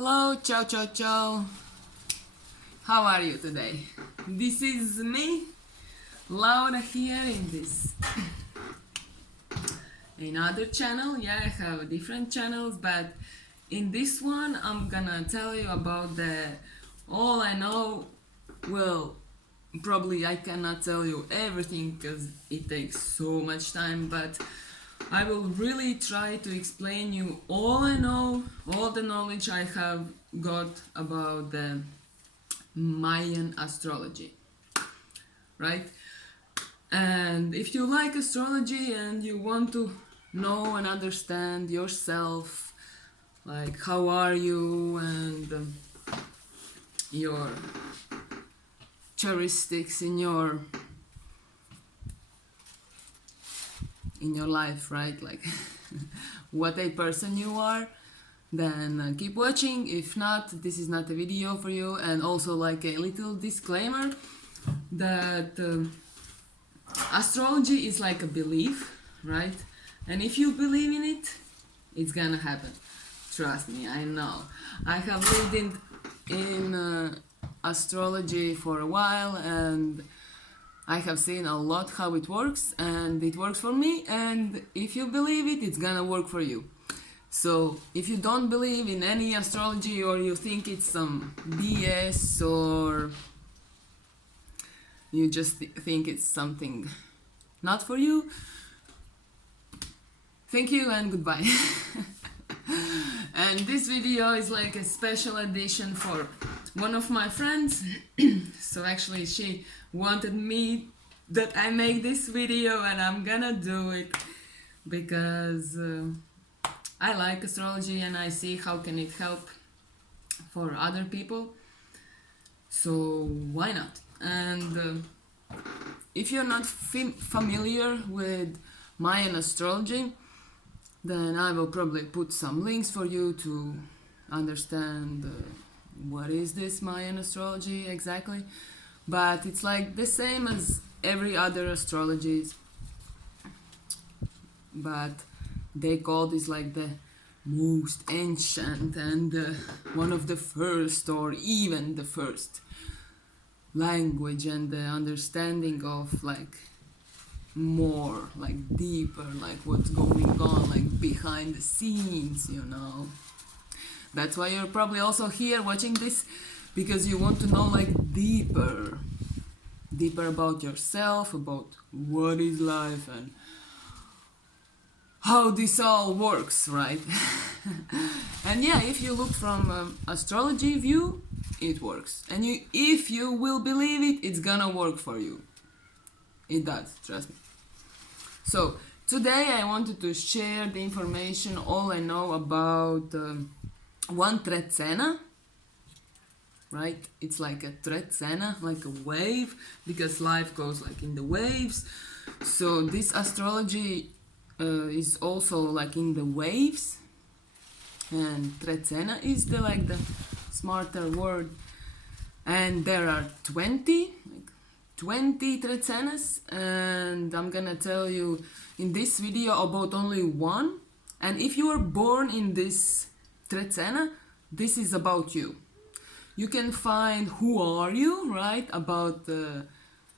Hello, ciao ciao ciao. How are you today? This is me, Laura here in this another channel. Yeah, I have different channels, but in this one I'm gonna tell you about the all I know. Well, probably I cannot tell you everything because it takes so much time, but I will really try to explain you all I know, all the knowledge I have got about the Mayan astrology, right? And if you like astrology and you want to know and understand yourself, like how are you and your heuristics in your life, right? Like what a person you are, then keep watching. If not, this is not a video for you. And also like a little disclaimer that astrology is like a belief, right? And if you believe in it, it's gonna happen. Trust me, I know. I have lived in astrology for a while, and I have seen a lot how it works, and it works for me. And if you believe it, it's gonna work for you. So if you don't believe in any astrology, or you think it's some BS, or you just think it's something not for you, thank you and goodbye. And this video is like a special edition for one of my friends. So actually she wanted me that I make this video, and I'm gonna do it because I like astrology and I see how can it help for other people. So why not? And if you're not familiar with Mayan astrology, then I will probably put some links for you to understand what is this Mayan astrology exactly. But it's like the same as every other astrology, but they call this like the most ancient and one of the first, or even the first language, and the understanding of like more like deeper, like what's going on like behind the scenes, you know. That's why you're probably also here watching this, because you want to know like deeper about yourself, about what is life and how this all works, right? And yeah, if you look from astrology view, it works. And if you will believe it, it's gonna work for you. It does, trust me. So today I wanted to share the information, all I know about one trecena, right? It's like a trecena, like a wave, because life goes like in the waves. So this astrology is also like in the waves, and trecena is the like the smarter word. And there are 20 trecenas, and I'm gonna tell you in this video about only one. And if you were born in this trecena, this is about you. You can find who are you, right? About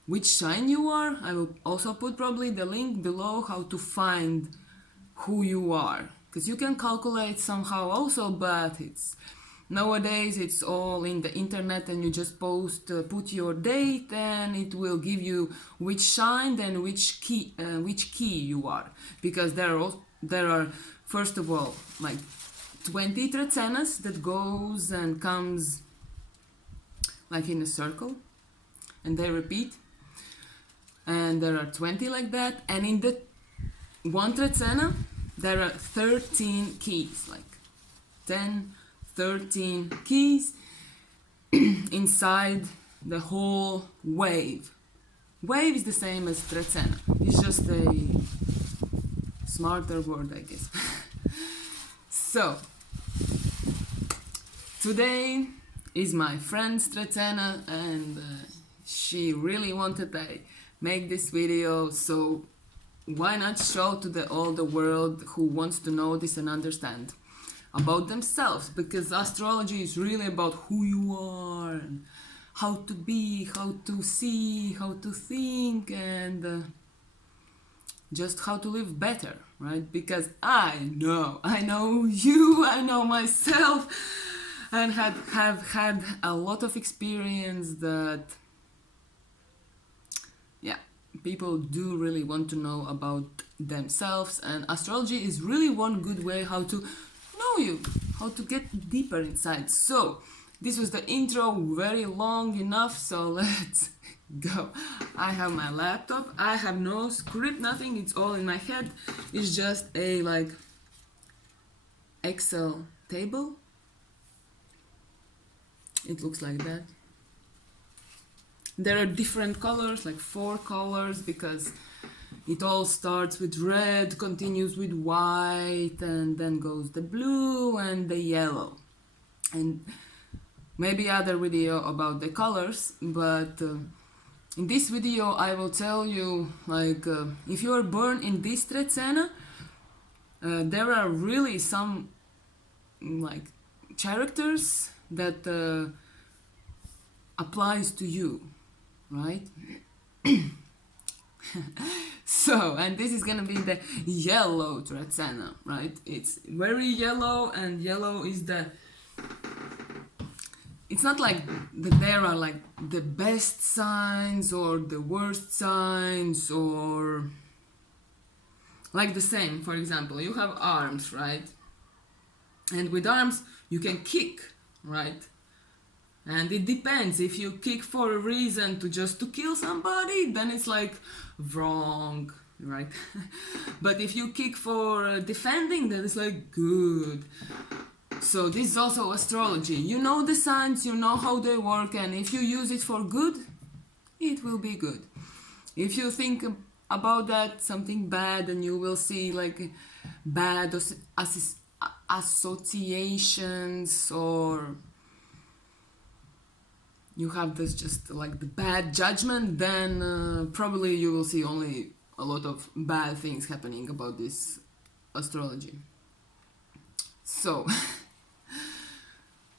which sign you are. I will also put probably the link below how to find who you are, because you can calculate somehow also, but nowadays it's all in the internet, and you just put your date, and it will give you which sign and which key you are, because there are first of all like 20 trecenas that goes and comes like in a circle, and they repeat, and there are 20 like that. And in the one trecena there are 13 keys, like 13 keys inside the whole wave. Wave is the same as trecena, it's just a smarter word, I guess. So today is my friend's trecena, and she really wanted I make this video, so why not show to all the world who wants to know this and understand. about themselves, because astrology is really about who you are and how to be, how to see, how to think, and just how to live better, right? Because I know you, I know myself, and have had a lot of experience that, yeah, people do really want to know about themselves, and astrology is really one good way how to know you, how to get deeper inside. So this was the intro, very long enough, so let's go. I have my laptop, I have no script, nothing, it's all in my head. It's just a like Excel table. It looks like that. There are different colors, like 4 colors, because it all starts with red, continues with white, and then goes the blue and the yellow. And maybe other video about the colors, but in this video I will tell you, like, if you are born in this trecena, there are really some like characters that applies to you, right? So, and this is gonna be the yellow trecena, right? It's very yellow, and yellow is it's not like that there are like the best signs or the worst signs, or like the same. For example, you have arms, right? And with arms you can kick, right? And it depends. If you kick for a reason to kill somebody, then it's like wrong, right? But if you kick for defending, then it's like good. So this is also astrology. You know the signs, you know how they work, and if you use it for good, it will be good. If you think about that, something bad, then you will see like bad associations, or you have this just like the bad judgment, then probably you will see only a lot of bad things happening about this astrology. So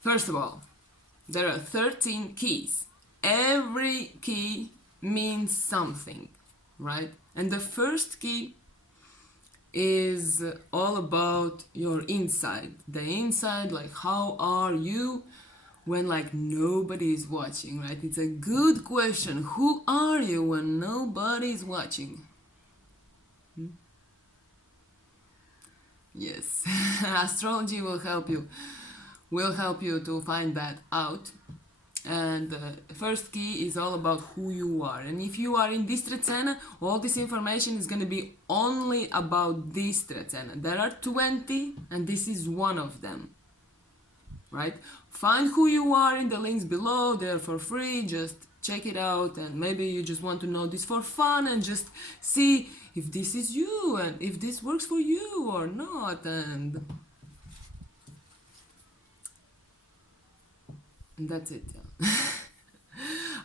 first of all, there are 13 keys. Every key means something, right? And the first key is all about your inside. The inside, like how are you when like nobody is watching, right? It's a good question. Who are you when nobody is watching? Yes, astrology will help you to find that out. And the first key is all about who you are. And if you are in this trecena, all this information is going to be only about this trecena. There are 20, and this is one of them, right? Find who you are in the links below. They're for free. Just check it out, and maybe you just want to know this for fun and just see if this is you and if this works for you or not. And that's it.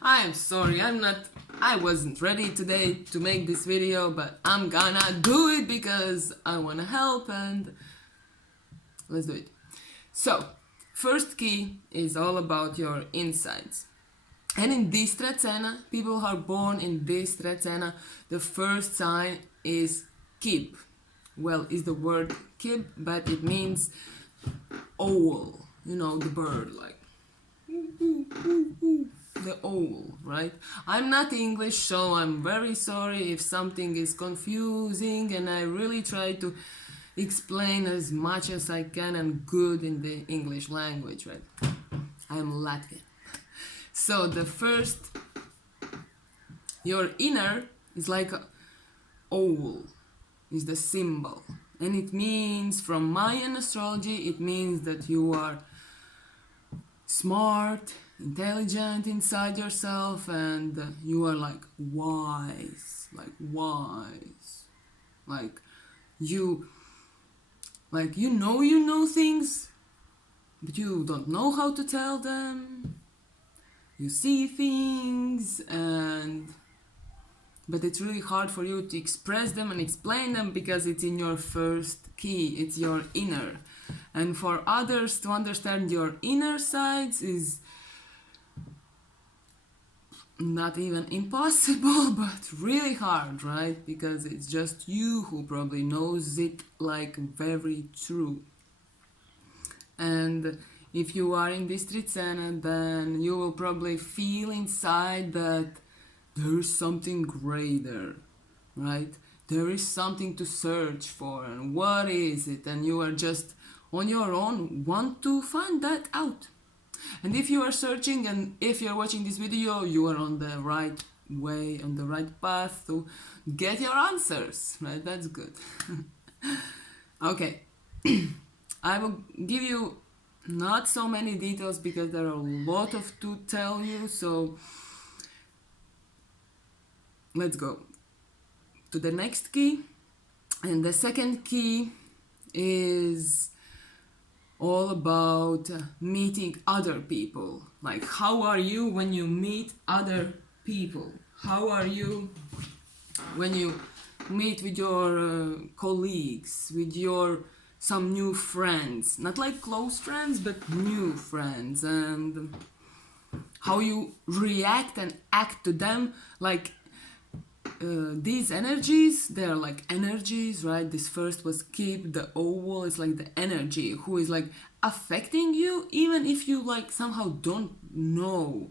I am sorry, I wasn't ready today to make this video, but I'm gonna do it because I wanna help, and let's do it. So, first key is all about your insides. And in this trecena, people who are born in this trecena, the first sign is kib. Well, is the word kib, but it means owl. You know, the bird, like the owl, right? I'm not English, so I'm very sorry if something is confusing, and I really try to explain as much as I can and good in the English language, right? I'm Latvian. So the first, your inner is like a owl, is the symbol, and it means, from Mayan astrology, it means that you are smart, intelligent inside yourself, and you are like wise, like you know things, but you don't know how to tell them. You see things, but it's really hard for you to express them and explain them because it's in your first key, it's your inner. And for others to understand your inner sides is not even impossible, but really hard, right? Because it's just you who probably knows it like very true. And if you are in this trecena, then you will probably feel inside that there's something greater, right? There is something to search for, and what is it? And you are just on your own want to find that out. And if you are searching and if you're watching this video, you are on the right way, on the right path to get your answers, right? That's good. Okay. I will give you not so many details because there are a lot of to tell you, so let's go to the next key. And the second key is all about meeting other people. Like, how are you when you meet other people? How are you when you meet with your colleagues, with your some new friends, not like close friends, but new friends, and how you react and act to them. Like, these energies, they're like energies, right? This first was keep, the oval is like the energy who is like affecting you, even if you like somehow don't know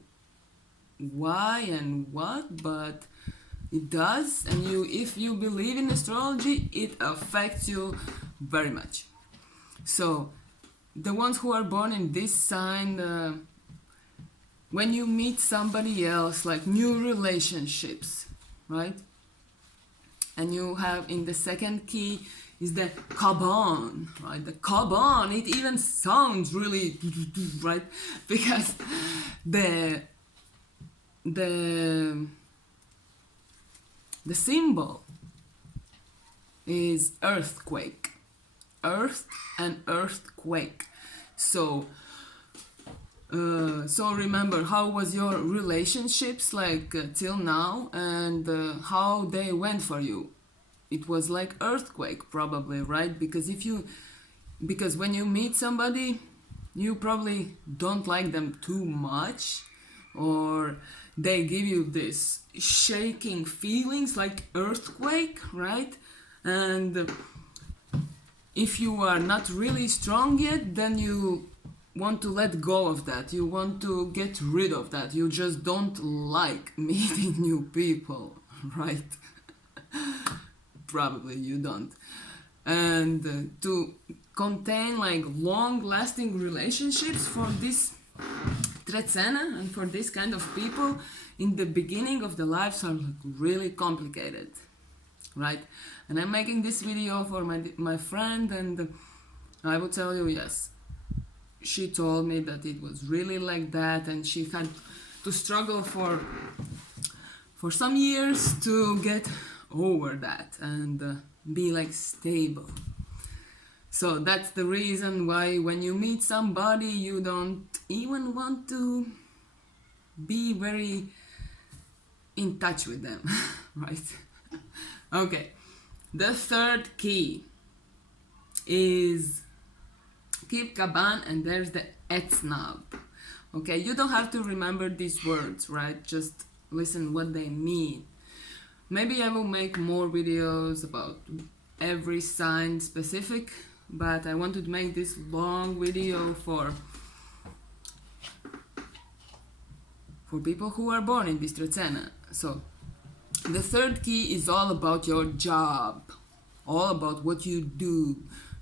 why and what, but it does. And you, if you believe in astrology, it affects you very much. So the ones who are born in this sign, when you meet somebody else, like new relationships, right? And you have in the second key is the kaban, right? The kaban, it even sounds really right, because the symbol is earthquake, earth and earthquake. So remember, how was your relationships like till now, and how they went for you? It was like earthquake probably, right? Because when you meet somebody, you probably don't like them too much, or they give you this shaking feelings like earthquake, right? And if you are not really strong yet, then you want to let go of that, you want to get rid of that, you just don't like meeting new people, right? Probably you don't. And to contain like long-lasting relationships for this trecena and for this kind of people in the beginning of the lives are like really complicated, right? And I'm making this video for my friend, and I will tell you, yes, she told me that it was really like that, and she had to struggle for some years to get over that and be like stable. So that's the reason why when you meet somebody, you don't even want to be very in touch with them, right? Okay, the third key is keep kaban, and there's the etznab. Okay, you don't have to remember these words, right? Just listen what they mean. Maybe I will make more videos about every sign specific, but I wanted to make this long video for people who are born in this trecena. So the third key is all about your job, all about what you do,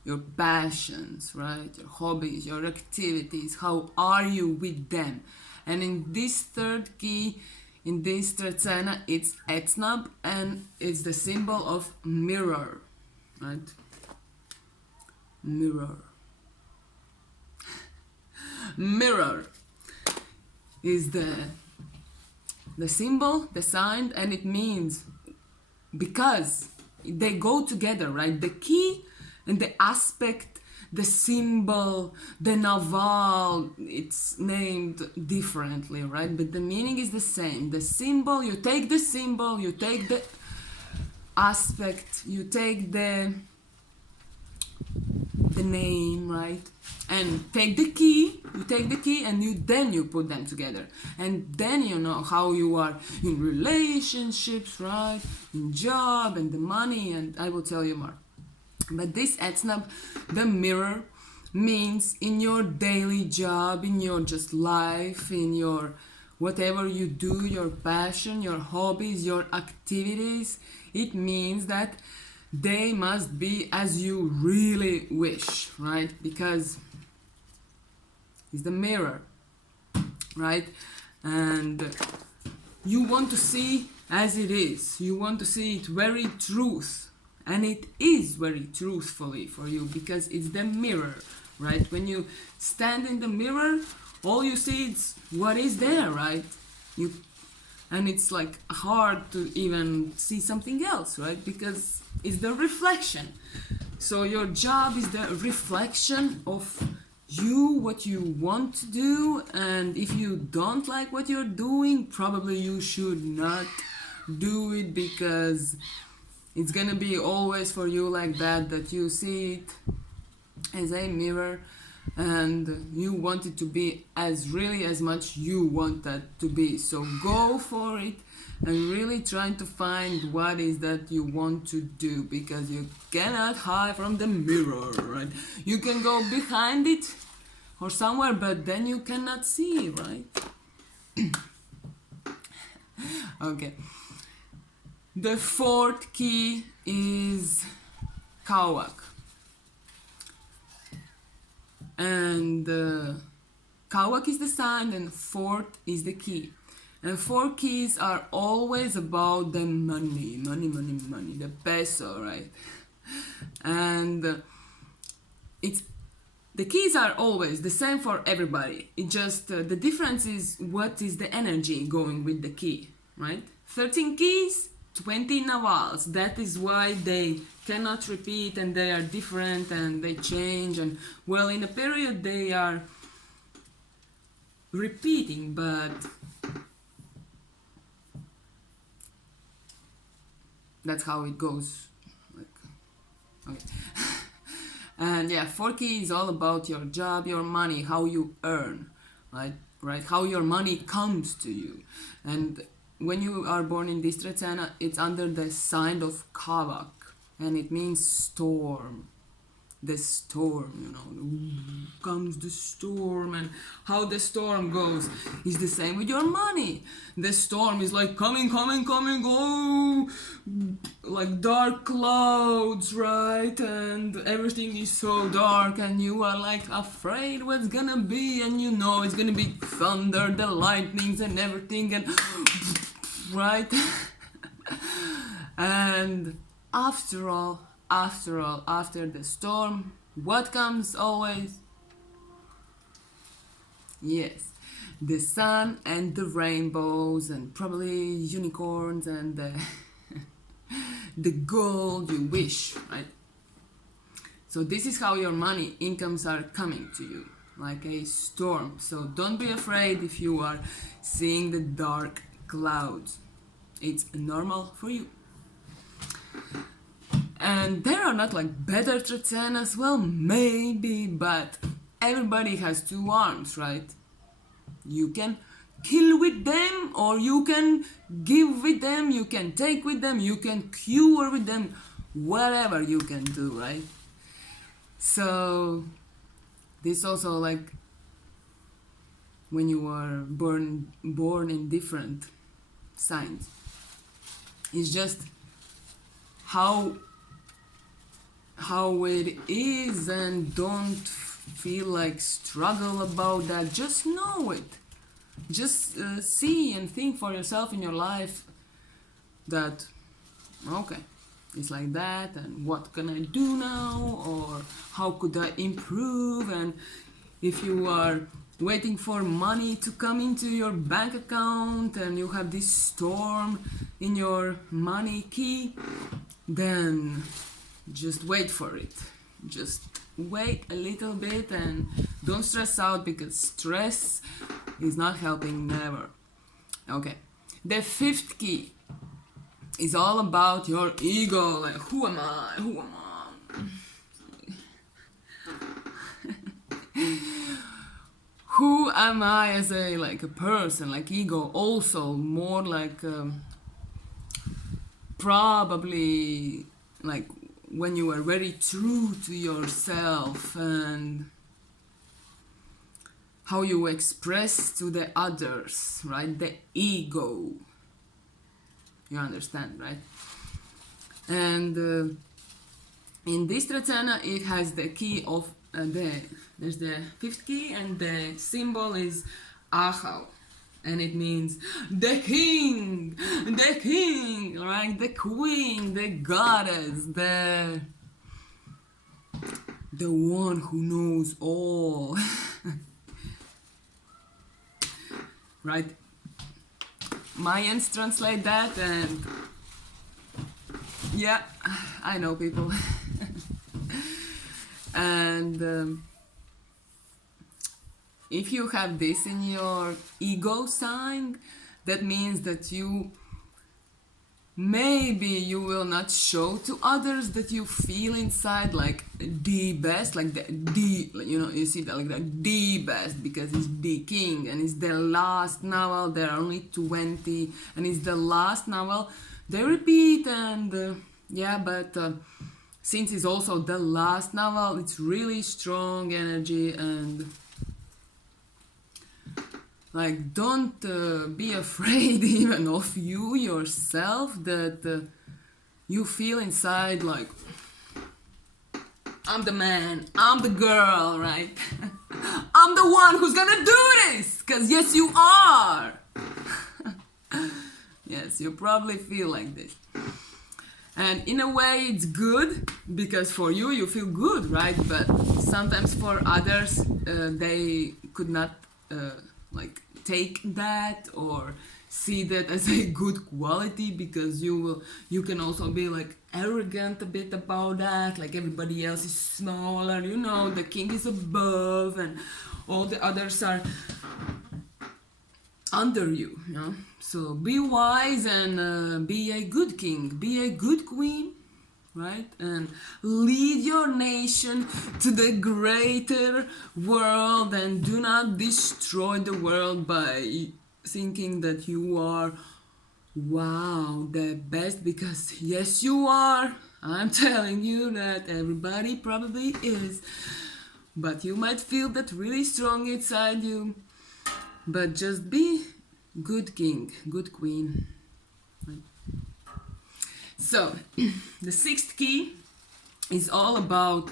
your passions, right? Your hobbies, your activities, how are you with them? And in this third key, in this trecena, it's etznab, and it's the symbol of mirror, right? Mirror. Mirror is the symbol, the sign, and it means, because they go together, right? The key and the aspect, the symbol, the naval, it's named differently, right? But the meaning is the same. The symbol, you take the symbol, you take the aspect, you take the the name, right? And take the key, you take the key and you put them together. And then you know how you are in relationships, right? In job and the money, and I will tell you more. But this Etsnab, the mirror, means in your daily job, in your just life, in your whatever you do, your passion, your hobbies, your activities, it means that they must be as you really wish, right? Because it's the mirror, right? And you want to see as it is. You want to see it very truth. And it is very truthfully for you because it's the mirror, right? When you stand in the mirror, all you see is what is there, right? And it's like hard to even see something else, right? Because it's the reflection. So your job is the reflection of you, what you want to do, and if you don't like what you're doing, probably you should not do it because it's gonna be always for you like that you see it as a mirror and you want it to be as really as much you want that to be. So go for it and really trying to find what is that you want to do because you cannot hide from the mirror, right? You can go behind it or somewhere, but then you cannot see, right? Okay. The fourth key is Kawak. And Kawak is the sign and fourth is the key. And four keys are always about the money, the peso, right? And the keys are always the same for everybody. It just, the difference is what is the energy going with the key, right? 13 keys, 20 navals. That is why they cannot repeat and they are different and they change. And well, in a period they are repeating, but that's how it goes. Okay. And yeah, 4 key is all about your job, your money, how you earn, right? How your money comes to you. And when you are born in this trecena, it's under the sign of Kavak, and it means storm. The storm, comes the storm, and how the storm goes is the same with your money. The storm is like coming, oh, like dark clouds, right? And everything is so dark, and you are like afraid what's gonna be, and it's gonna be thunder, the lightnings, and everything, and right? And after the storm, what comes always? Yes, the sun and the rainbows and probably unicorns and the gold you wish, right? So this is how your money incomes are coming to you, like a storm. So don't be afraid if you are seeing the dark clouds. It's normal for you. And there are not like better trecenas, well, maybe, but everybody has 2 arms, right? You can kill with them, or you can give with them, you can take with them, you can cure with them, whatever you can do, right? So this also like when you are born in different signs. It's just how it is, and don't feel like struggle about that. Just know it. Just see and think for yourself in your life that okay, it's like that, and what can I do now, or how could I improve? And if you are waiting for money to come into your bank account and you have this storm in your money key, then just wait for it. Just wait a little bit and don't stress out, because stress is not helping, never. Okay, the 5th key is all about your ego, like who am I? am I as a like a person, like ego, also more like probably like when you are very true to yourself and how you express to the others, right? The ego. You understand, right? And in this trecena, it has the key of there's the fifth key, and the symbol is Achau, and it means the king, right? The queen, the goddess, the one who knows all, right? Mayans translate that, and yeah, I know people. And if you have this in your ego sign, that means that maybe you will not show to others that you feel inside like the best, like you see that, like the best, because it's the king and it's the last novel. There are only 20 and it's the last novel. They repeat, and but since it's also the last novel, it's really strong energy, and like don't be afraid even of you yourself, that you feel inside like I'm the man, I'm the girl, right? I'm the one who's gonna do this, because yes you are. Yes, you probably feel like this. And in a way it's good, because for you feel good, right? But sometimes for others they could not like take that or see that as a good quality, because you can also be like arrogant a bit about that, like everybody else is smaller, the king is above and all the others are under you, So be wise and be a good king, be a good queen, right? And lead your nation to the greater world, and do not destroy the world by thinking that you are, wow, the best, because yes you are. I'm telling you that everybody probably is, but you might feel that really strong inside you. But just be good king, good queen. Right? So, the sixth key is all about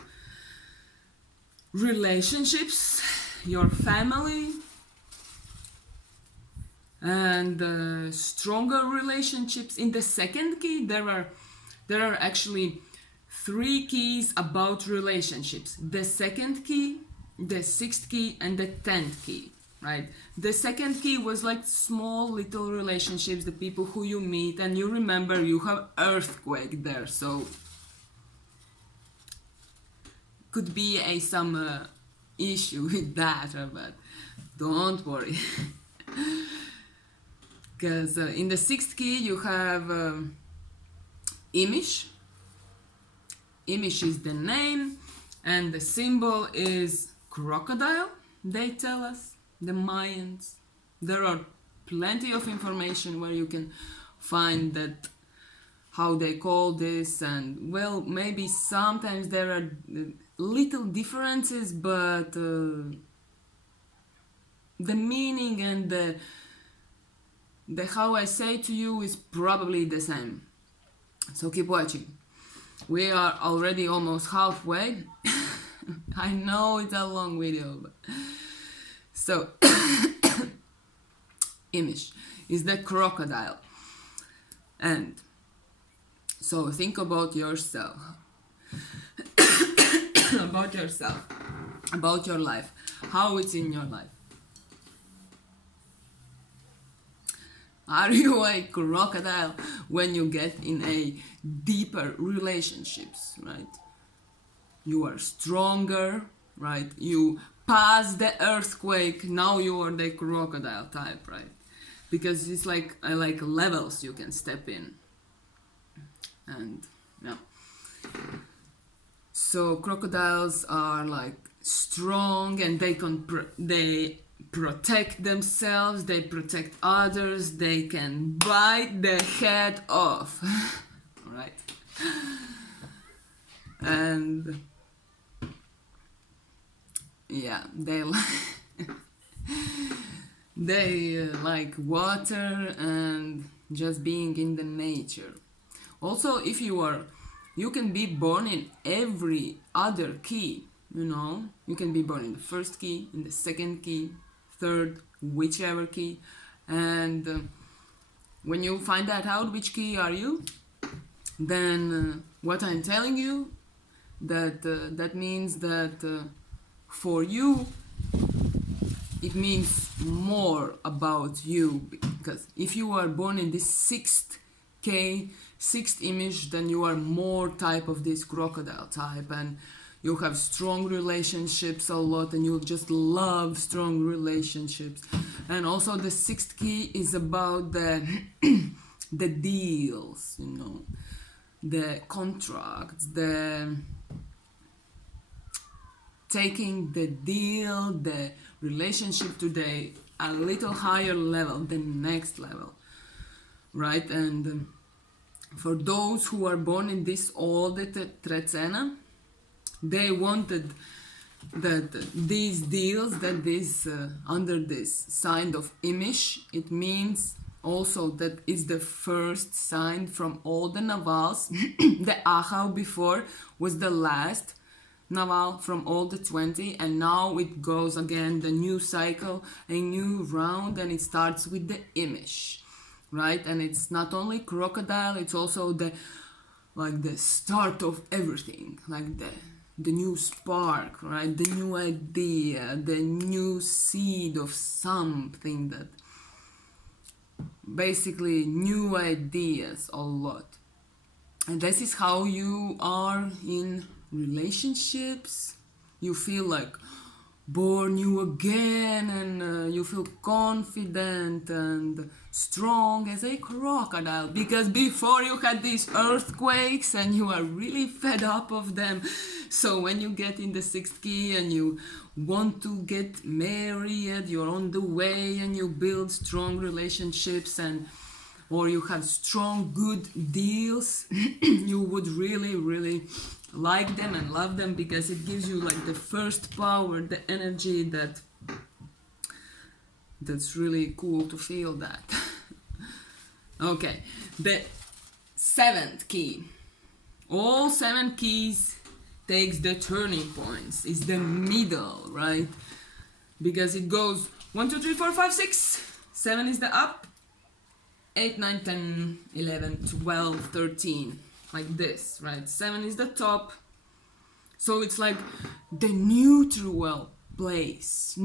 relationships, your family, and stronger relationships. In the second key, there are actually 3 keys about relationships: the second key, the sixth key, and the 10th key. Right? The second key was like small little relationships, the people who you meet, and you remember you have earthquake there, so could be some issue with that, but don't worry. Because in the sixth key you have Imish. Imish is the name, and the symbol is crocodile, they tell us. The Mayans. There are plenty of information where you can find that, how they call this, and well, maybe sometimes there are little differences, but the meaning and the how I say to you is probably the same. So keep watching. We are already almost halfway. I know it's a long video, but so, Imish is the crocodile. And so think about yourself. About yourself. About your life. How it's in your life. Are you a crocodile when you get in a deeper relationships, right? You are stronger, right? You pass the earthquake, now you are the crocodile type, right? Because it's like levels you can step in. And yeah. So crocodiles are like strong, and they protect themselves, they protect others, they can bite the head off. Right? And yeah, they like water and just being in the nature. Also, if you can be born in every other key, you know. You can be born in the first key, in the second key, third, whichever key. And when you find that out, which key are you, then what I'm telling you, that means that for you, it means more about you, because if you are born in this sixth image, then you are more type of this crocodile type, and you have strong relationships a lot, and you just love strong relationships. And also the sixth key is about the the deals, you know, the contracts, the taking the deal, the relationship to a little higher level, the next level, right? And for those who are born in this old trecena, they wanted that these deals, that this under this sign of image, it means also that is the first sign from all the navals. The Ahau before was the last naval from all the 20, and now it goes again, the new cycle, a new round, and it starts with the image, right? And it's not only crocodile, it's also the start of everything, like the new spark, right? The new idea, the new seed of something, that basically new ideas a lot. And this is how you are in relationships. You feel like born new again, and you feel confident and strong as a crocodile, because before you had these earthquakes and you are really fed up of them. So when you get in the sixth key and you want to get married, you're on the way and you build strong relationships, and or you have strong good deals, you would really like them and love them, because it gives you like the first power, the energy that's really cool to feel that. Okay, the seventh key. All 7 keys takes the turning points. It's the middle, right? Because it goes 1, 2, 3, 4, 5, 6. 7 is the up. 8, 9, 10, 11, 12, 13. Like this, right? 7 is the top. So it's like the neutral place,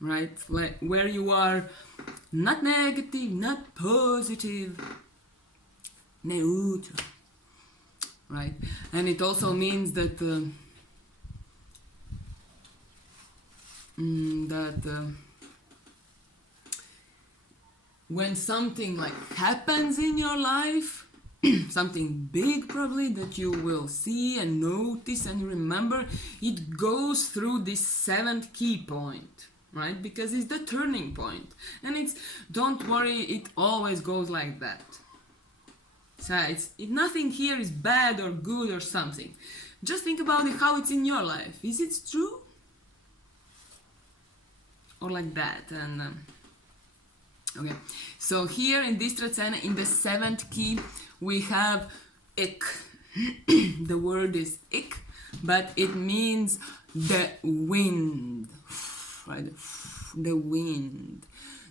right? Like where you are not negative, not positive, neutral, right? And it also means that when something like happens in your life, something big probably that you will see and notice and remember, it goes through this 7th key point, right? Because it's the turning point. And don't worry, it always goes like that. So nothing here is bad or good or something. Just think about it, how it's in your life. Is it true? Or like that? And okay, so here in this trecena, in the 7th key, we have ik. The word is ik, but it means the wind, right? The wind.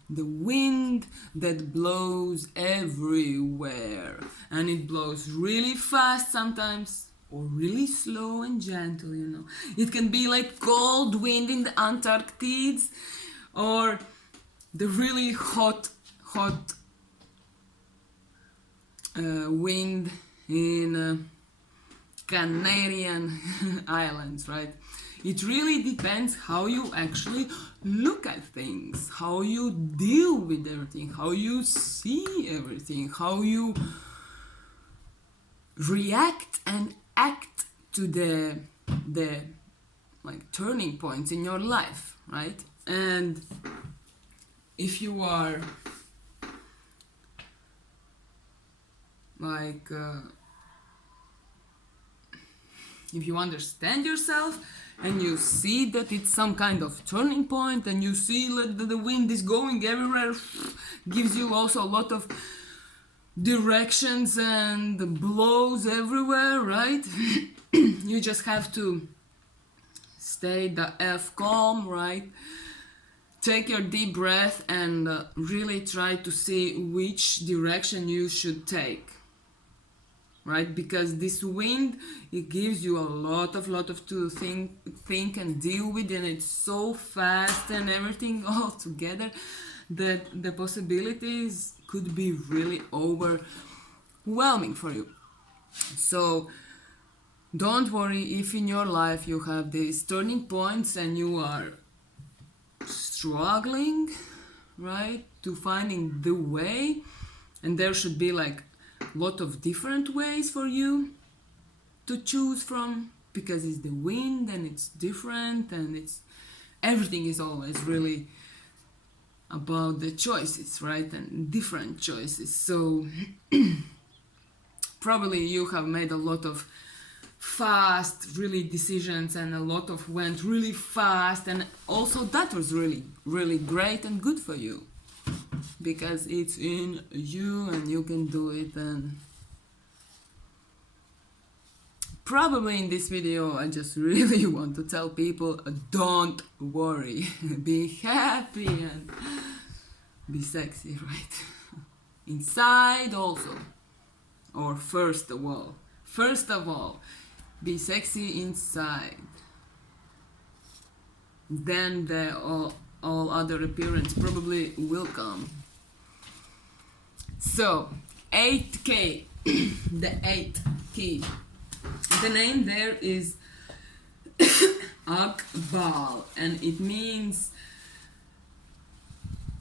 The wind that blows everywhere. And it blows really fast sometimes, or really slow and gentle, you know. It can be like cold wind in the Antarctics, or the really hot wind in Canarian Islands, right? It really depends how you actually look at things, how you deal with everything, how you see everything, how you react and act to the like turning points in your life, right? And if you are like if you understand yourself and you see that it's some kind of turning point, and you see that the wind is going everywhere, gives you also a lot of directions and blows everywhere, right? You just have to stay the F calm, right? Take your deep breath and really try to see which direction you should take, right? Because this wind, it gives you a lot of to think and deal with, and it's so fast and everything all together that the possibilities could be really overwhelming for you. So don't worry if in your life you have these turning points and you are struggling, right, to finding the way, and there should be like a lot of different ways for you to choose from, because it's the wind and it's different, and it's everything is always really about the choices, right, and different choices. So probably you have made a lot of fast really decisions, and a lot of went really fast, and also that was really great and good for you, because it's in you and you can do it. And probably in this video I just really want to tell people, don't worry, be happy and be sexy, right? Inside also, or first of all, be sexy inside. Then the all other appearance probably will come. So 8K, the 8 key. The name there is Akbal, and it means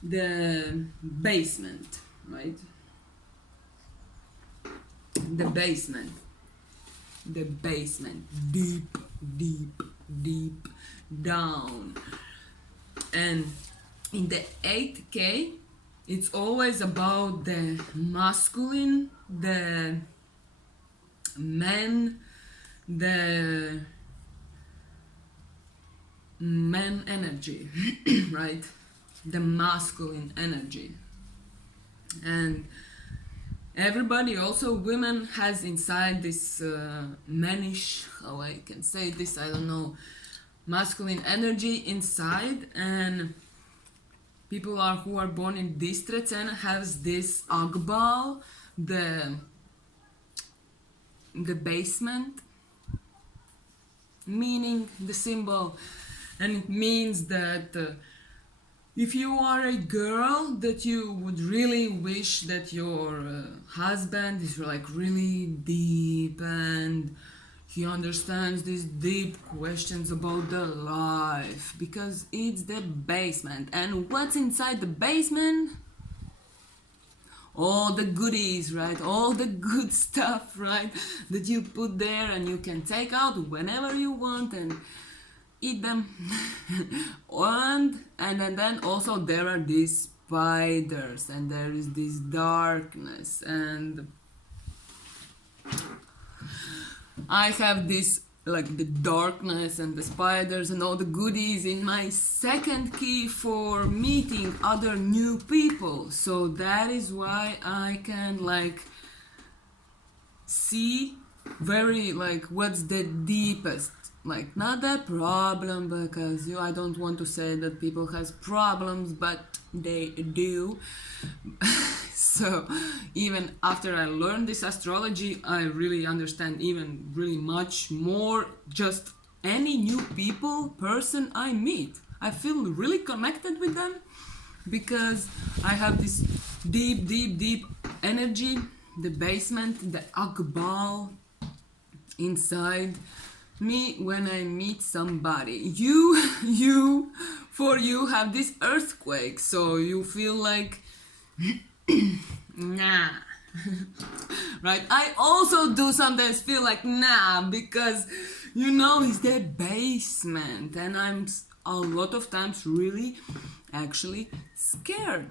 the basement, right? The basement, deep down. And in the 8K, it's always about the masculine, the men, the man energy, right? The masculine energy. And everybody, also women, has inside this manish, how I can say this, I don't know, masculine energy inside. And people who are born in this trecena has this Akbal, the basement, meaning the symbol. And it means that if you are a girl, that you would really wish that your husband is like really deep, and he understands these deep questions about the life, because it's the basement. And what's inside the basement? All the goodies, right? All the good stuff, right? That you put there and you can take out whenever you want and eat them. and then also there are these spiders, and there is this darkness, and I have this, like the darkness and the spiders and all the goodies in my second key for meeting other new people. So that is why I can like see very like what's the deepest, like not the problem, because I don't want to say that people has problems, but they do. So even after I learned this astrology, I really understand even really much more. Just any new person I meet, I feel really connected with them, because I have this deep energy, the basement, the Akbal inside me when I meet somebody. You have this earthquake, so you feel like nah, Right? I also do sometimes feel like nah, because you know it's the basement, and I'm a lot of times really actually scared.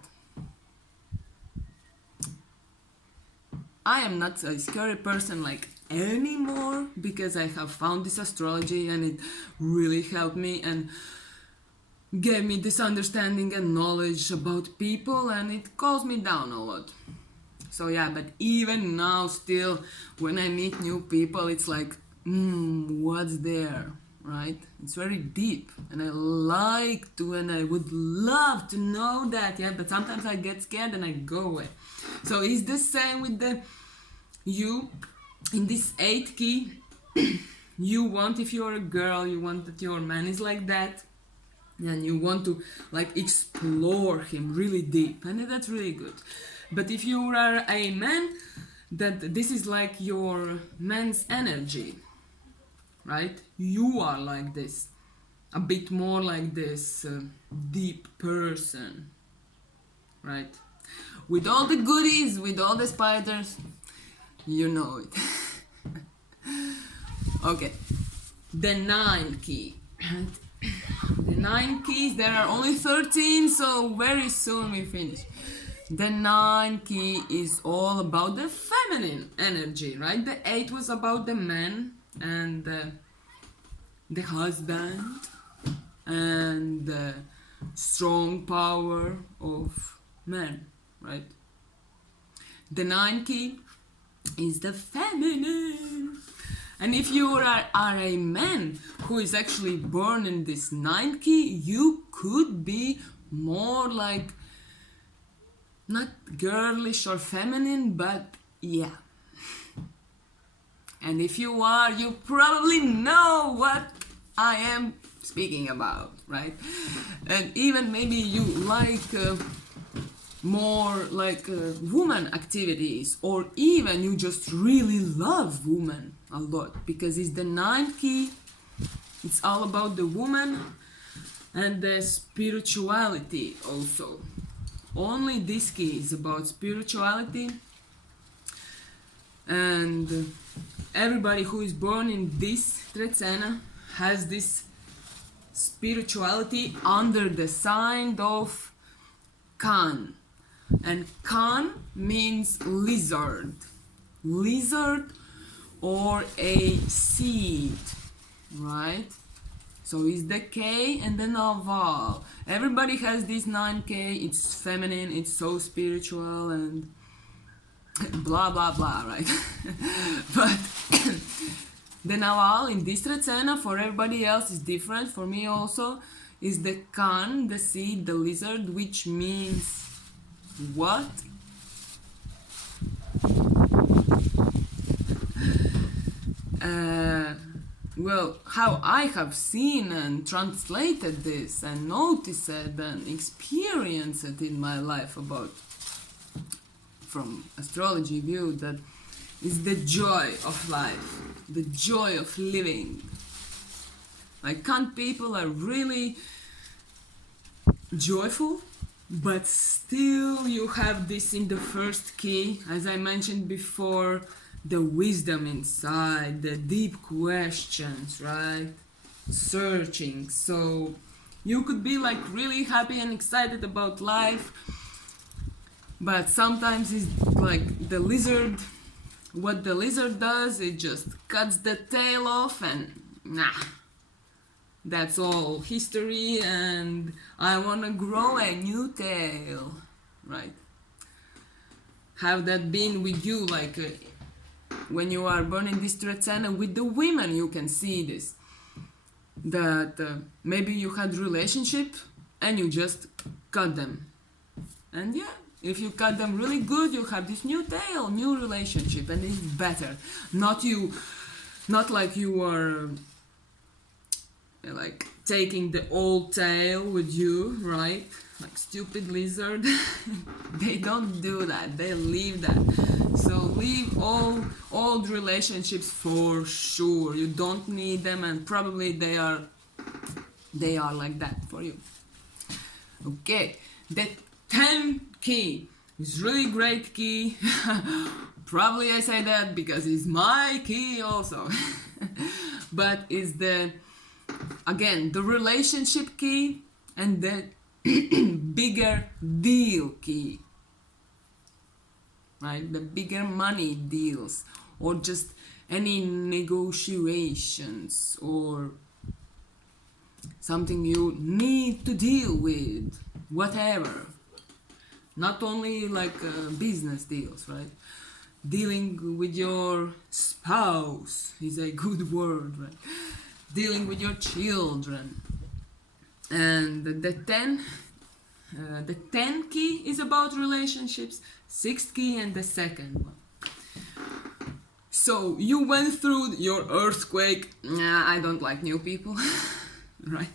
I am not a scary person like anymore, because I have found this astrology and it really helped me and gave me this understanding and knowledge about people, and it calms me down a lot. So yeah, but even now still when I meet new people, it's like, what's there, right? It's very deep, and I like to, and I would love to know that, yeah, but sometimes I get scared and I go away. So it's the same with the you in this 8 key. You want, if you're a girl, you want that your man is like that, and you want to like explore him really deep, and that's really good. But if you are a man, that this is like your man's energy, right? You are like this, a bit more like this deep person, right? With all the goodies, with all the spiders, you know it. Okay, the 9 key. The 9 keys, there are only 13, so very soon we finish. The 9 key is all about the feminine energy, right? The 8 was about the man and the husband and the strong power of men, right? The 9 key is the feminine. And if you are a man who is actually born in this 9 key, you could be more like, not girlish or feminine, but yeah. And if you are, you probably know what I am speaking about, right? And even maybe you like more like woman activities, or even you just really love women a lot, because it's the 9th key. It's all about the woman and the spirituality also. Only this key is about spirituality, and everybody who is born in this trecena has this spirituality under the sign of Kan. And Kan means lizard. Lizard or a seed, right? So it's the K and the Naval. Everybody has this 9K, it's feminine, it's so spiritual and blah blah blah, right? But the Naval in this trecena for everybody else is different. For me also is the Kan, the seed, the lizard, which means what? Well, how I have seen and translated this and noticed it and experienced it in my life about, from astrology view, that is the joy of life, the joy of living. Like, Kan people are really joyful, but still you have this in the first key, as I mentioned before, the wisdom inside, the deep questions, right? Searching. So you could be like really happy and excited about life, but sometimes it's like the lizard. What the lizard does, it just cuts the tail off and nah, that's all history, and I wanna grow a new tail, right? Have that been with you, like when you are born in this trecena? With the women you can see this, that maybe you had relationship and you just cut them, and yeah, if you cut them really good, you have this new tail, new relationship, and it's better. Not like you are like taking the old tail with you, right? Like stupid lizard. They don't do that, they leave that. So leave all old relationships for sure. You don't need them, and probably they are like that for you. Okay, the 10 key. It's really great key. Probably I say that because it's my key also. But it's the, again, the relationship key and the bigger deal key. Right? The bigger money deals, or just any negotiations, or something you need to deal with, whatever. Not only like business deals, right? Dealing with your spouse is a good word, right? Dealing with your children. And the 10 key is about relationships, 6th key and the second one. So you went through your earthquake. I don't like new people. Right?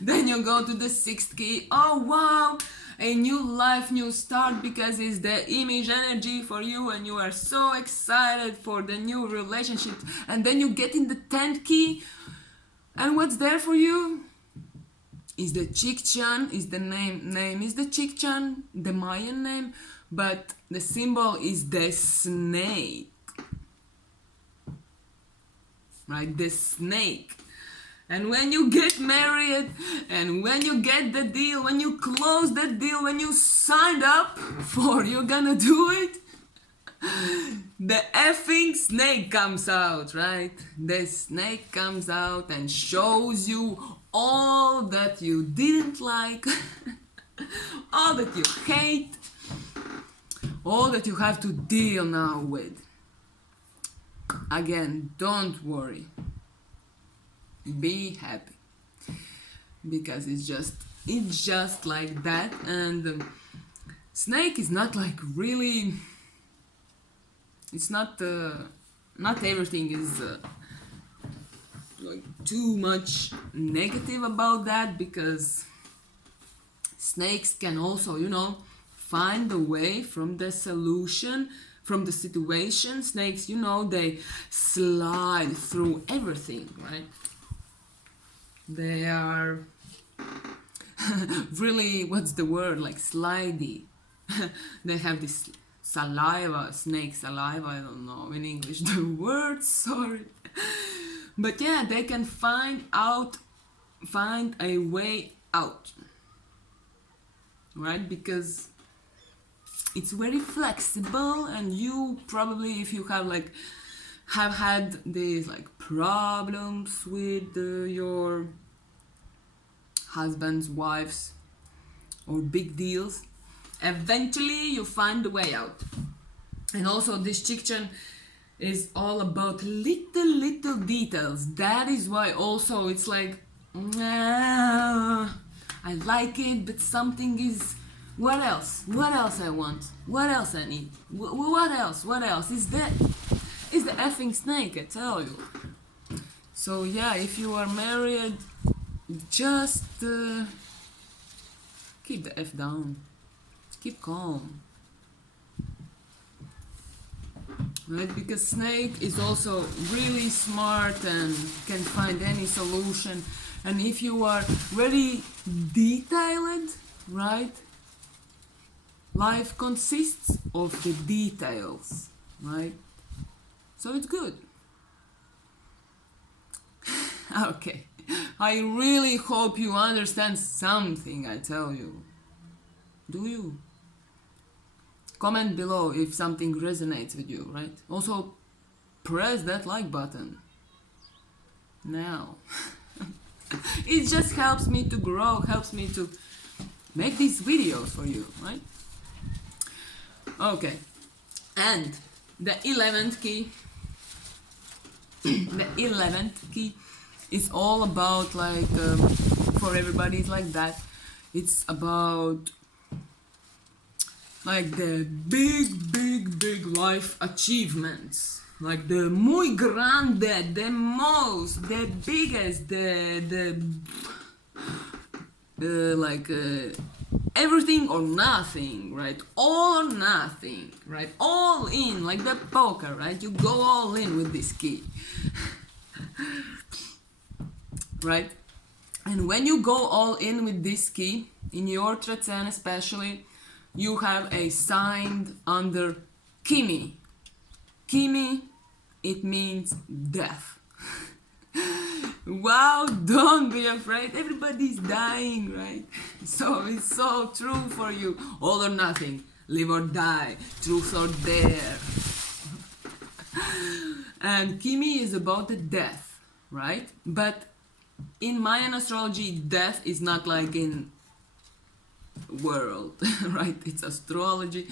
Then you go to the 6th key. Oh wow, a new life, new start, because it's the image energy for you and you are so excited for the new relationship. And then you get in the 10th key, and what's there for you is the Chikchan. Is the name is the Chikchan, the Mayan name, but the symbol is the snake. Right? The snake. And when you get married, and when you get the deal, when you close the deal, when you signed up for you're gonna do it, the effing snake comes out, right? The snake comes out and shows you all that you didn't like, all that you hate, all that you have to deal now with. Again, don't worry. Be happy, because it's just like that. And snake is not like really, it's not everything is like too much negative about that, because snakes can also, find a way from the solution, from the situation. Snakes, they slide through everything, right? They are really, what's the word, like slidey. They have this saliva, snake saliva, I don't know in English the word, sorry. But yeah, they can find a way out, right? Because it's very flexible, and you probably, if you have had these problems with your husbands, wives, or big deals, eventually you find the way out. And also this Chikchan is all about little details. That is why also it's like, I like it, but something is, what else I want, what else I need, what else is that? Is the effing snake, I tell you. So yeah, if you are married, just keep the F down, keep calm, right? Because snake is also really smart and can find any solution. And if you are very detailed, right, life consists of the details, right? So it's good. Okay. I really hope you understand something I tell you. Do you? Comment below if something resonates with you, right? Also, press that like button. Now. It just helps me to grow, helps me to make these videos for you, right? Okay. And the 11th key. The 11th key is all about for everybody, it's like that. It's about the big life achievements, like the muy grande, the most, the biggest, everything or nothing, right? All or nothing, right? All in, like the poker, right? You go all in with this key. Right? And when you go all in with this key, in your trecena especially, you have a sign under Kimi. Kimi, it means death. Wow, don't be afraid. Everybody's dying, right? So it's so true for you. All or nothing. Live or die. Truth or dare. And Kimi is about the death, right? But in Mayan astrology, death is not like in world, right? It's astrology.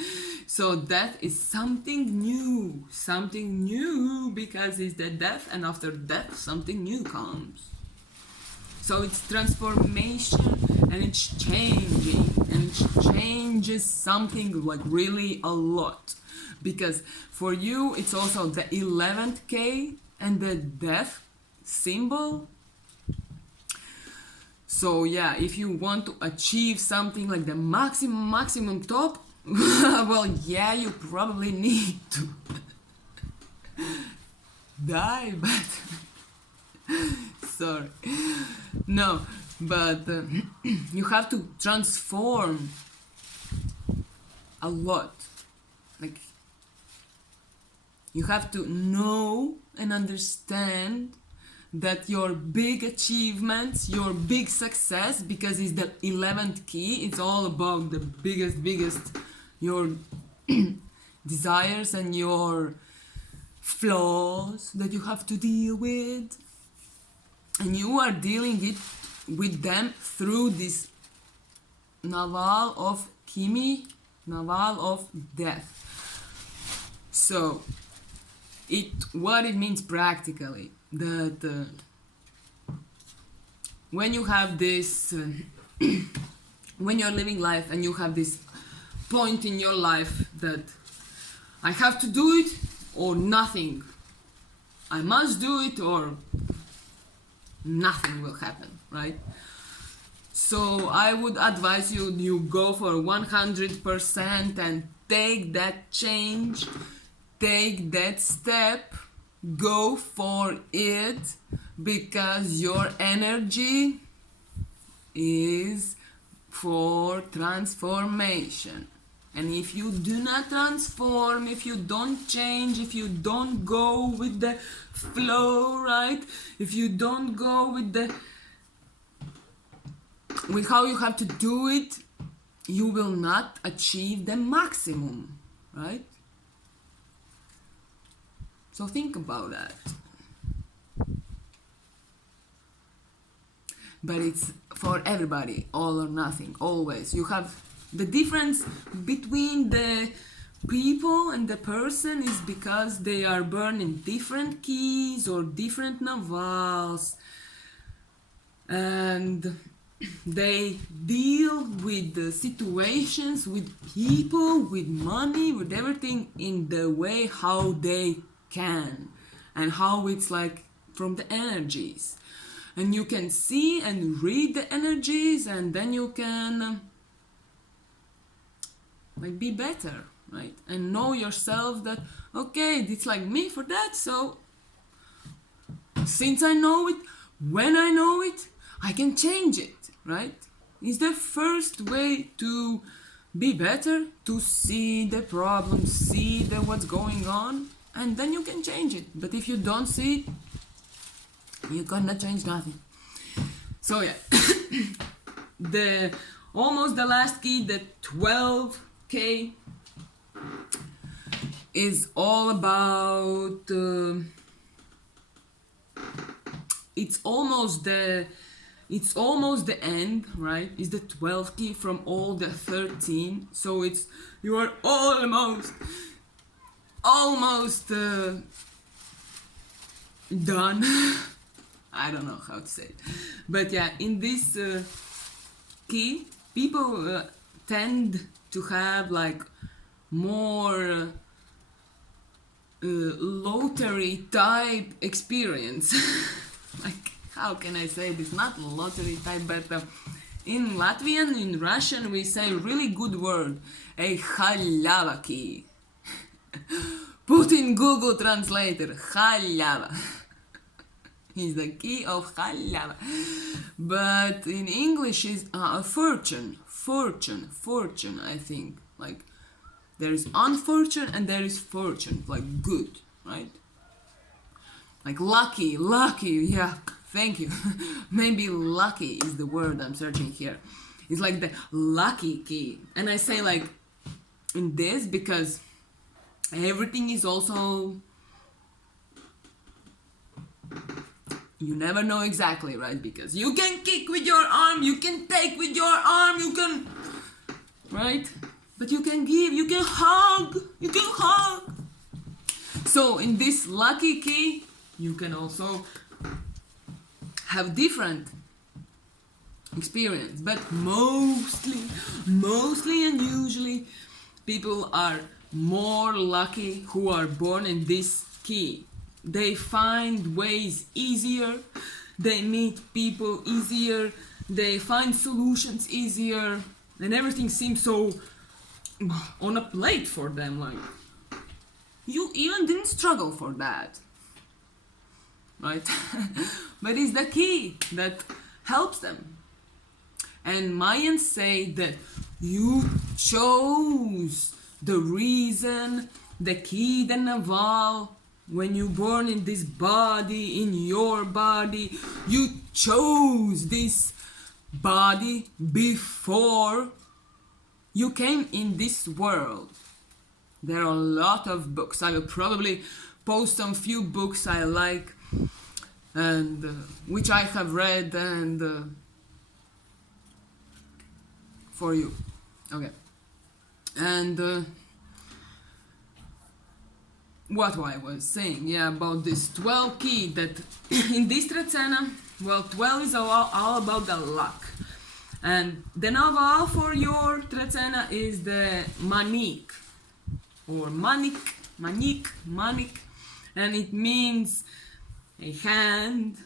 So death is something new because it's the death, and after death something new comes. So it's transformation, and it's changing, and it changes something like really a lot, because for you it's also the 11th K and the death symbol. So yeah, if you want to achieve something like the maximum top, well, yeah, you probably need to die, but sorry, no, but you have to transform a lot. Like, you have to know and understand that your big achievements, your big success, because it's the 11th key, it's all about the biggest, your desires and your flaws that you have to deal with. And you are dealing with them through this naval of Kimi, naval of death. So, what it means practically, that when you have this, when you're living life and you have this point in your life that I have to do it or nothing, I must do it or nothing will happen, right? So I would advise you go for 100% and take that change, take that step, go for it, because your energy is for transformation. And if you do not transform, if you don't change, if you don't go with the flow, right? If you don't go with how you have to do it, you will not achieve the maximum, right? So think about that. But it's for everybody, all or nothing, always. You have the difference between the people and the person is because they are born in different keys or different navals, and they deal with the situations, with people, with money, with everything in the way how they can, and how it's like from the energies. And you can see and read the energies, and then you can like be better, right? And know yourself that, okay, it's like me for that, so since I know it, when I know it, I can change it, right? It's the first way to be better, to see the problem, see what's going on, and then you can change it. But if you don't see it, you cannot change nothing. So yeah, almost the last key, the 12K, is all about it's almost the end, right? It's the 12th key from all the 13. So you are almost done. I don't know how to say it, but yeah, in this key, people tend to have like more lottery type experience. Like, how can I say this? Not lottery type, but in Latvian, in Russian, we say really good word, a halava key. Put in Google Translator, halava. Is the key of halava. But in English is fortune, I think. Like there is unfortune and there is fortune, like good, right? Like lucky, yeah, thank you. Maybe lucky is the word I'm searching here. It's like the lucky key. And I say like in this because everything is also, you never know exactly, right? Because you can kick with your arm, you can take with your arm, you can, right? But you can give, you can hug. So in this lucky key, you can also have different experience, but mostly and usually people are more lucky who are born in this key. They find ways easier, they meet people easier, they find solutions easier, and everything seems so on a plate for them, like you even didn't struggle for that, right? But it's the key that helps them. And Mayans say that you chose the reason, the key, the naval, when you born in this body, in your body, you chose this body before you came in this world. There are a lot of books. I will probably post some few books I like and which I have read and for you. Okay. And what I was saying, yeah, about this 12 key that in this trecena, well, 12 is all about the luck. And the naval for your trecena is the manik, or manik, and it means a hand.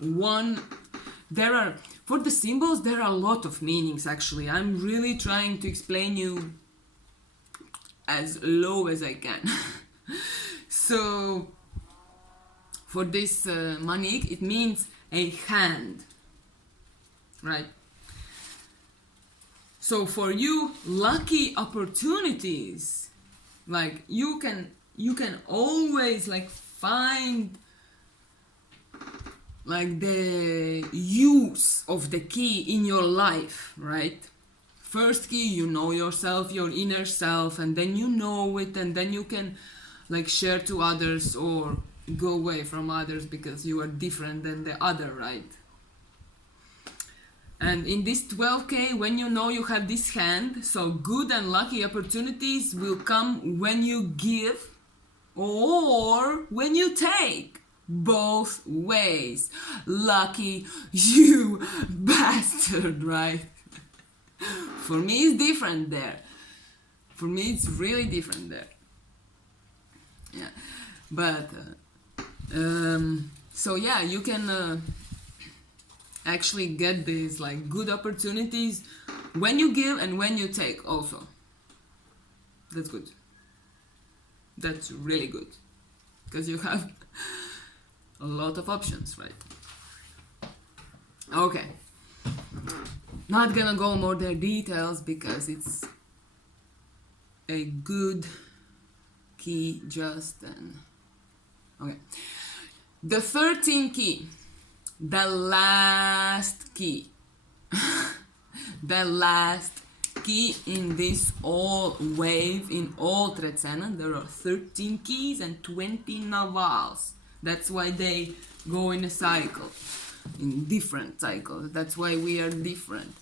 One, for the symbols, there are a lot of meanings actually. I'm really trying to explain you as low as I can. So, for this manik, it means a hand, right? So for you, lucky opportunities, like you can always like find like the use of the key in your life, right? First key, you know yourself, your inner self, and then you know it, and then you can like share to others or go away from others because you are different than the other, right? And in this 12K, when you know you have this hand, so good and lucky opportunities will come when you give or when you take. Both ways. Lucky you bastard, right? For me it's different there. For me it's really different there. Yeah. But so yeah, you can actually get these like good opportunities when you give and when you take also. That's good. That's really good. Because you have a lot of options, right? Okay. Not gonna go more the details because it's a good key just then. Okay. The 13th key. The last key. The last key in this all wave, in all trecena. There are 13 keys and 20 navals. That's why they go in a cycle, in different cycles. That's why we are different.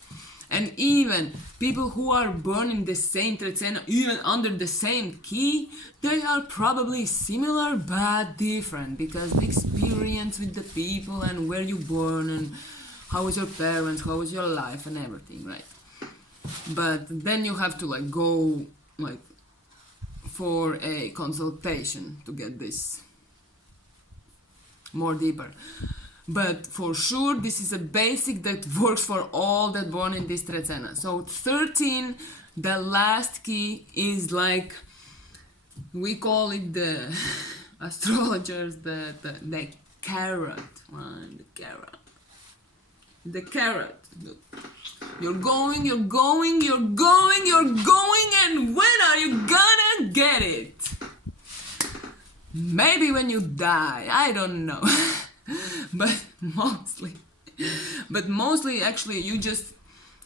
And even people who are born in the same trecena, even under the same key, they are probably similar but different because the experience with the people and where you born and how was your parents, how was your life and everything, right? But then you have to like go like for a consultation to get this more deeper. But for sure this is a basic that works for all that born in this trecena. So 13, the last key, is like, we call it the astrologers the carrot, man, the carrot. You're going, you're going, you're going, you're going, and when are you gonna get it? Maybe when you die, I don't know. but mostly actually you just,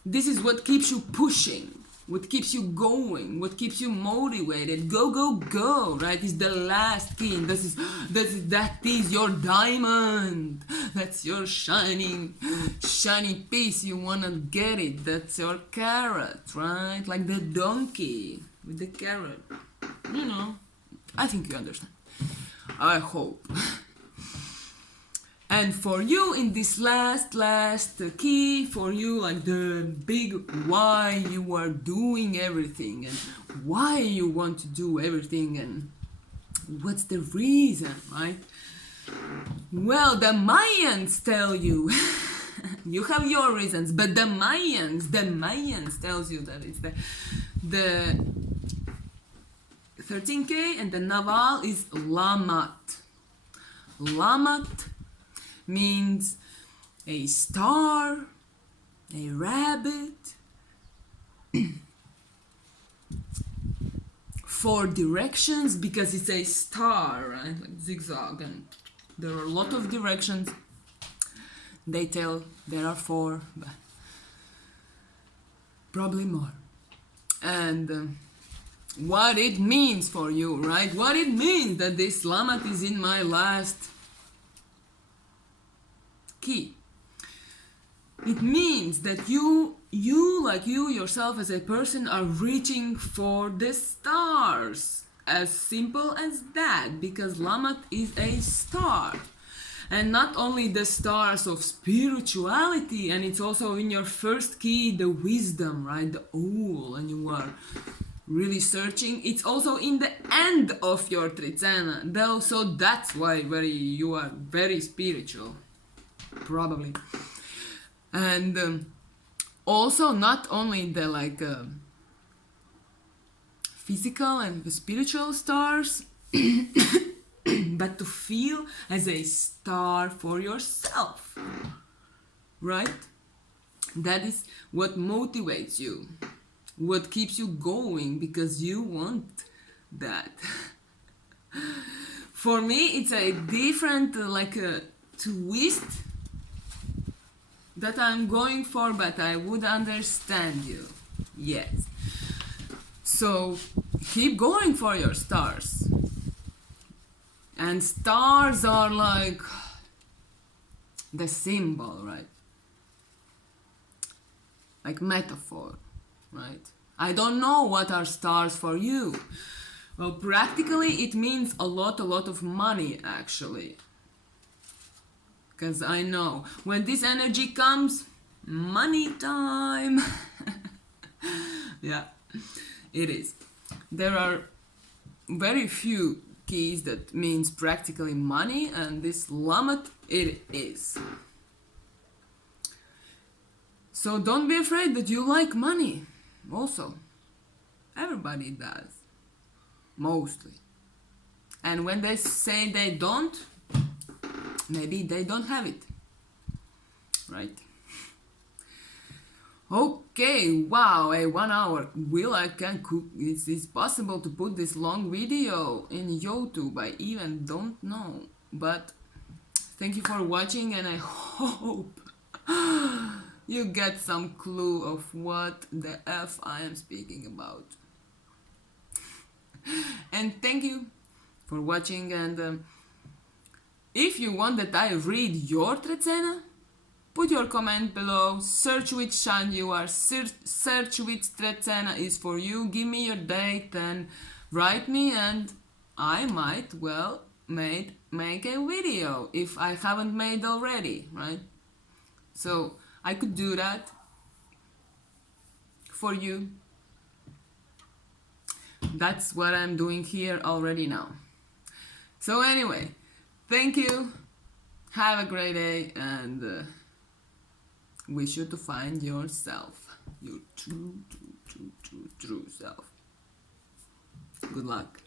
this is what keeps you pushing, what keeps you going, what keeps you motivated. Go, go, go, right? Is the last key. And that is your diamond. That's your shiny piece. You wanna get it. That's your carrot, right? Like the donkey with the carrot. You know, I think you understand. I hope. And for you in this last key, for you, like the big why you are doing everything and why you want to do everything and what's the reason, right? Well, the Mayans tell you, you have your reasons, but the Mayans tells you that it's the 13K and the Naval is Lamat. Lamat means a star, a rabbit, 4 directions, because it's a star, right? Like zigzag, and there are a lot of directions. They tell there are 4, but probably more. And what it means for you, right? What it means that this Lamat is in my last key. It means that you yourself as a person are reaching for the stars. As simple as that, because Lamat is a star. And not only the stars of spirituality, and it's also in your first key, the wisdom, right? The owl, and you are really searching. It's also in the end of your trecena, though, so that's why you are very spiritual. Probably. And also not only the physical and the spiritual stars, but to feel as a star for yourself, right? That is what motivates you, what keeps you going, because you want that. For me, it's a different a twist that I'm going for, but I would understand you. Yes. So keep going for your stars. And stars are like the symbol, right? Like metaphor, right? I don't know what are stars for you. Well, practically it means a lot of money, actually. Because I know when this energy comes, money time. Yeah, it is. There are very few keys that means practically money, and this Lamat, it is. So don't be afraid that you like money. Also, everybody does. Mostly. And when they say they don't, maybe they don't have it, right? Okay, wow, a 1 hour. Will I can cook? It's possible to put this long video in YouTube. I even don't know. But thank you for watching, and I hope you get some clue of what the F I am speaking about. And thank you for watching, and if you want that I read your trecena, put your comment below, search which sign you are, search which trecena is for you, give me your date and write me, and I might, well, make a video if I haven't made already, right? So I could do that for you. That's what I'm doing here already now. So anyway, thank you, have a great day, and wish you to find yourself, your true self. Good luck.